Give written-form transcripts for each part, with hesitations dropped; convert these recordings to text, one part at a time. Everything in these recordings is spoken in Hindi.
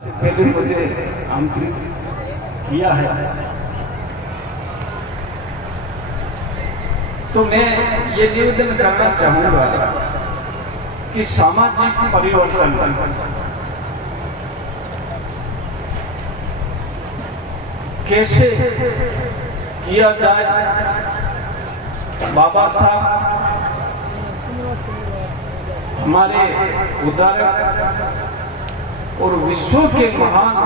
से पहले मुझे आमंत्रित किया है, तो मैं ये निवेदन करना चाहूंगा कि सामाजिक परिवर्तन कैसे किया जाए। बाबा साहब हमारे उदाहरण और विश्व के महान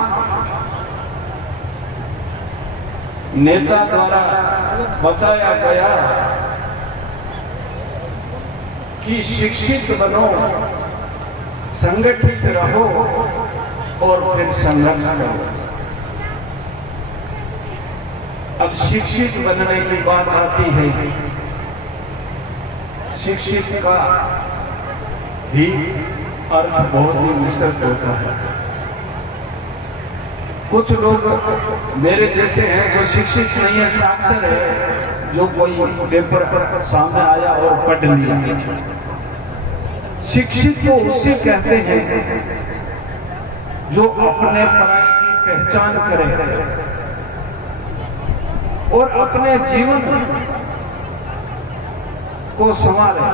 नेता द्वारा बताया गया कि शिक्षित बनो, संगठित रहो और फिर संघर्ष करो। अब शिक्षित बनने की बात आती है, शिक्षित का भी अर्थ बहुत ही विस्तृत होता है। कुछ लोग मेरे जैसे हैं जो शिक्षित नहीं है, साक्षर है, जो कोई पेपर पर सामने आया और पढ़ लिया। शिक्षित तो उसे कहते हैं जो अपने पराये की पहचान करे और अपने जीवन को संवारे।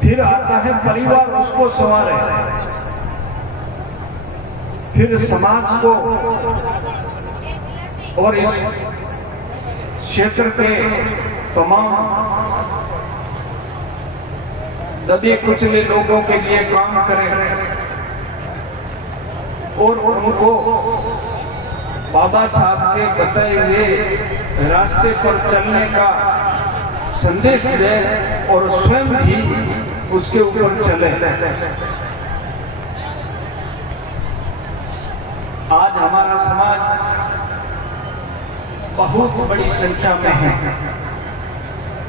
फिर आता है परिवार, उसको संवारे, फिर समाज को और इस क्षेत्र के तमाम दबे कुचले लोगों के लिए काम करें और उनको बाबा साहब के बताए हुए रास्ते पर चलने का संदेश दे और स्वयं भी उसके ऊपर चले। आज हमारा समाज बहुत बड़ी संख्या में है।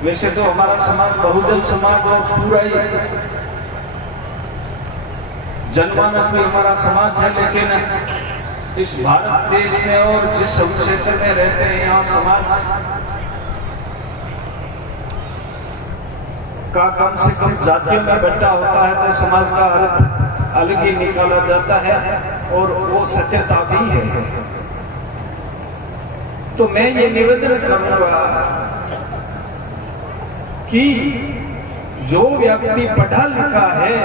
वैसे तो हमारा समाज बहुजन समाज और पूरा ही जनमानस में हमारा समाज है, लेकिन इस भारत देश में और जिस क्षेत्र में रहते हैं यहाँ समाज का कम से कम जातियों में बंटा होता है, तो समाज का अर्थ अलग ही निकाला जाता है और वो सत्यता भी है। तो मैं ये निवेदन करूंगा कि जो व्यक्ति पढ़ा लिखा है,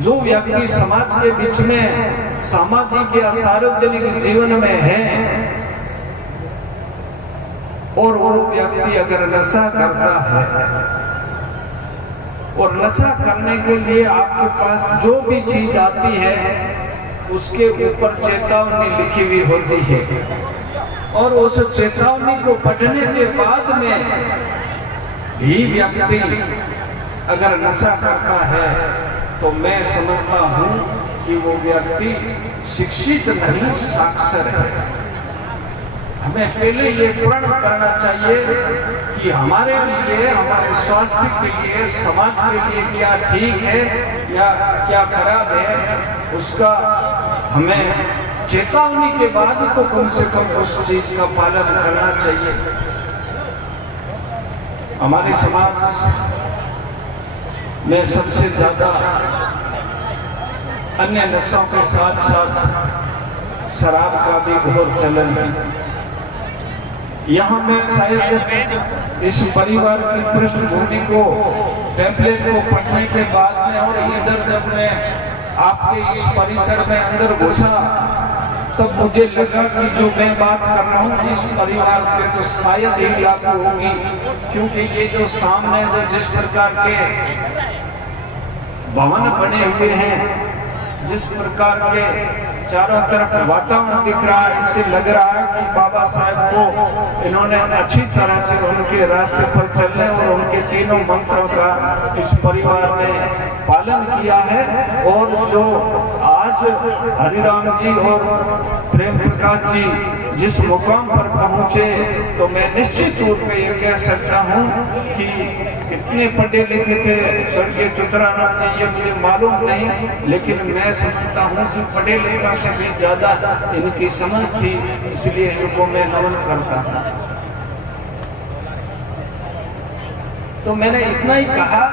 जो व्यक्ति समाज के बीच में सामाजिक या सार्वजनिक जीवन में है और वो व्यक्ति अगर नशा करता है और नशा करने के लिए आपके पास जो भी चीज आती है उसके ऊपर चेतावनी लिखी हुई होती है और उस चेतावनी को पढ़ने के बाद में भी व्यक्ति अगर नशा करता है तो मैं समझता हूं कि वो व्यक्ति शिक्षित नहीं, साक्षर है। हमें पहले ये प्रण करना चाहिए कि हमारे लिए, हमारे स्वास्थ्य के लिए, समाज के लिए क्या ठीक है या क्या खराब है, उसका हमें चेतावनी के बाद तो कम से कम उस चीज का पालन करना चाहिए। हमारे समाज में सबसे ज्यादा अन्य नशों के साथ साथ शराब का भी बहुत चलन है। यहाँ मैं शायद इस परिवार की पृष्ठभूमि को, पैम्फलेट को पढ़ने के बाद में और इधर जब मैं आपके इस परिसर में अंदर घुसा तब मुझे लगा कि जो मैं बात कर रहा हूँ इस परिवार पे तो शायद ही लागू होगी, क्योंकि ये जो सामने जो जिस प्रकार के भवन बने हुए हैं, जिस प्रकार के चारों तरफ वातावरण दिख रहा है, इससे लग रहा है कि बाबा साहब को इन्होंने अच्छी तरह से उनके रास्ते पर चलने और उनके तीनों मंत्रों का इस परिवार ने पालन किया है। और जो आज हरिराम जी और प्रेम प्रकाश जी जिस मुकाम पर पहुंचे, तो मैं निश्चित रूप में ये कह सकता हूं कि कितने पढ़े लिखे थे स्वर्गीय चुतरानंद ने ये मुझे मालूम नहीं, लेकिन मैं समझता हूँ कि पढ़े लिखा से भी ज्यादा इनकी समझ थी, इसलिए इनको मैं नमन करता हूँ। तो मैंने इतना ही कहा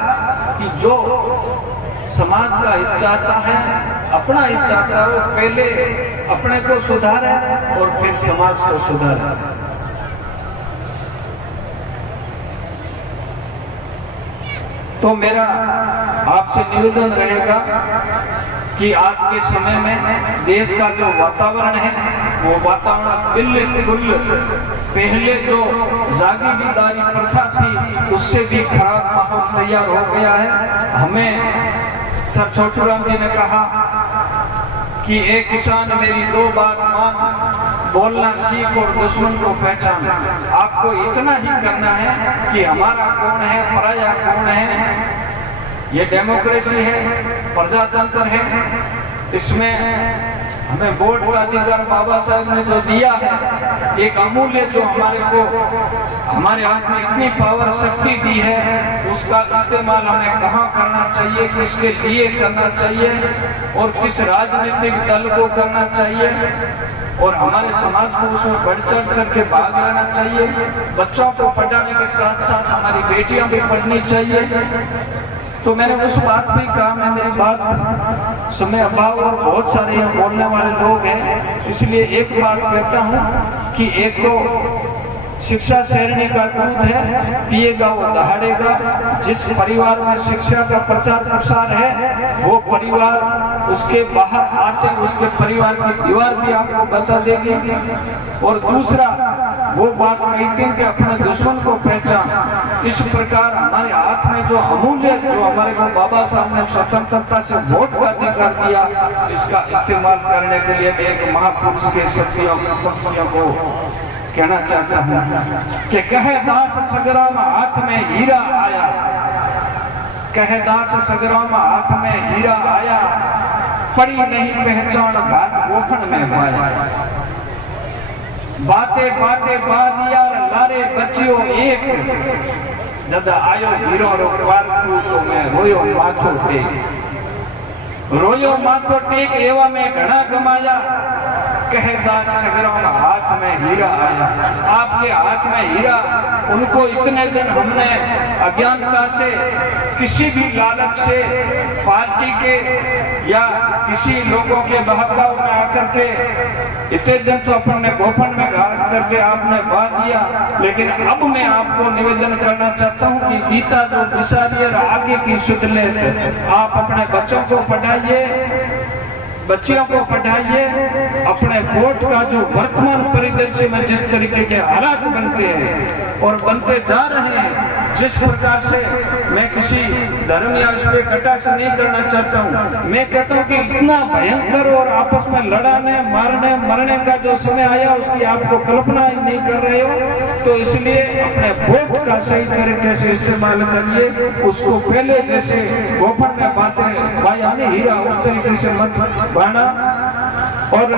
कि जो समाज का हित चाहता है अपना ही चाहता हो, पहले अपने को सुधारे और फिर समाज को सुधारे। तो मेरा आपसे निवेदन रहेगा कि आज के समय में देश का जो वातावरण है वो वातावरण बिल्कुल पहले जो जागीरदारी प्रथा थी उससे भी खराब माहौल तैयार हो गया है। हमें सर छोटूराम जी ने कहा कि एक किसान मेरी दो बात मान, बोलना सीख और दुश्मन को पहचान। आपको इतना ही करना है कि हमारा कौन है, पराया कौन है। ये डेमोक्रेसी है, प्रजातंत्र है, इसमें हमें वोट का अधिकार बाबा साहब ने जो दिया है, एक अमूल्य जो हमारे हाथ में इतनी पावर शक्ति दी है, उसका इस्तेमाल हमें कहाँ करना चाहिए, किसके लिए करना चाहिए और किस राजनीतिक दल को करना चाहिए और हमारे समाज को उसमें बढ़ चढ़ करके भाग लेना चाहिए। बच्चों को पढ़ाने के साथ साथ हमारी बेटियां भी पढ़नी चाहिए। तो मैंने उस बात भी कहा, मैं मेरी बात समय अभाव और बहुत सारे बोलने वाले लोग हैं, इसलिए एक बात कहता हूं कि एक तो शिक्षा शेरनी का दूध है, पिएगा वो दहाड़ेगा। जिस परिवार में शिक्षा का प्रचार प्रसार है वो परिवार उसके बाहर आते उसके परिवार की दीवार भी आपको बता देगी। और दूसरा वो बात कहती है कि अपने दुश्मन को पहचान। इस प्रकार हमारे हाथ में जो अमूल्य जो हमारे को बाबा साहब ने स्वतंत्रता से वोट का अधिकार दिया, इसका इस्तेमाल करने के लिए एक महापुरुष के शक्तियों को कहना चाहता हूं कि कहे दास सगराम हाथ में हीरा आया, कहे दास सगराम हाथ में हीरा आया, पड़ी नहीं पहचान घात गोफन में माया। बातें बातें बाद यार लारे बचियो एक, जद आयो हीरो रो पारकू तो मैं रोयो माथो टेक, रोयो माथो टेक एवा में घना गमाया। कहे दास सगराम हाथ में हीरा आया। आपके हाथ में हीरा, उनको इतने दिन हमने अज्ञानता से, किसी भी लालच से, पार्टी के या किसी लोगों के बहकाव में आकर के इतने दिन तो अपने गोफन में घात करके आपने बहा दिया। लेकिन अब मैं आपको निवेदन करना चाहता हूं कि गीता जो विसारिए आगे की सुध ले, आप अपने बच्चों को पढ़ाइए, बच्चियों को पढ़ाइए। अपने वोट का जो वर्तमान परिदृश्य में जिस तरीके के हालात बनते हैं और बनते जा रहे हैं, जिस प्रकार से, मैं किसी धर्म या उस पर कटाक्ष नहीं करना चाहता हूं, मैं कहता हूं कि इतना भयंकर और आपस में लड़ाने मारने मरने का जो समय आया उसकी आपको कल्पना ही नहीं कर रहे हो। तो इसलिए अपने वोट का सही तरीके से इस्तेमाल करिए, उसको पहले जैसे गोफन में बातें भाई हीरा उस तरीके से मत बना। और